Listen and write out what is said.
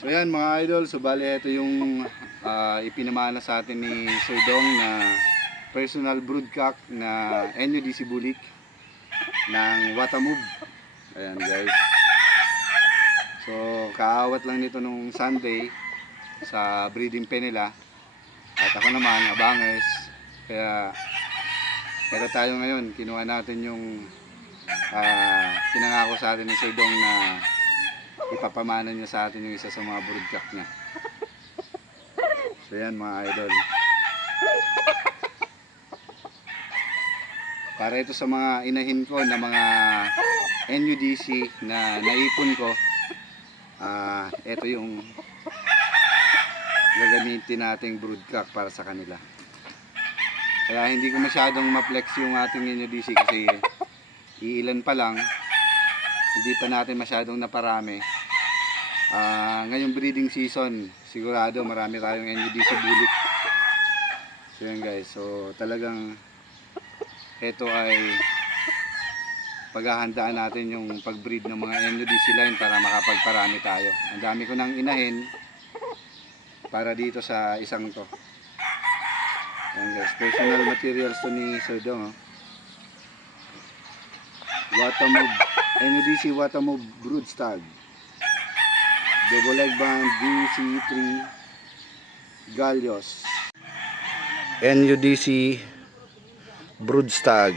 So yan mga idol, so bali ito yung ipinamana sa atin ni Sir Dong na personal broodcock na NUDC Bulik ng Watamove. Ayan guys. So kaawat lang nito nung Sunday sa breeding pen nila. At ako naman, abangers. Kaya pero tayo ngayon, kinuha natin yung pinangako sa atin ni Sir Dong na ipapamana niya sa atin yung isa sa mga broodcock niya. So yan mga idol. Para ito sa mga inahin ko na mga NUDC na naipon ko. Ito yung gagamitin nating broodcock para sa kanila. Kaya hindi ko masyadong ma-flex yung ating NUDC kasi iilan pa lang. Hindi pa natin masyadong naparami. Ngayong breeding season, sigurado marami tayong NUDC Bulik. So yan guys, so talagang ito ay paghahandaan natin yung pag-breed ng mga NUDC line para makapagparami tayo. Ang dami ko nang inahin para dito sa isang to. Yan guys, personal materials to ni Sir Dong. Watamove, NUDC Watamove Broodstag. Double leg band DC3 Gallios. NUDC Broodstag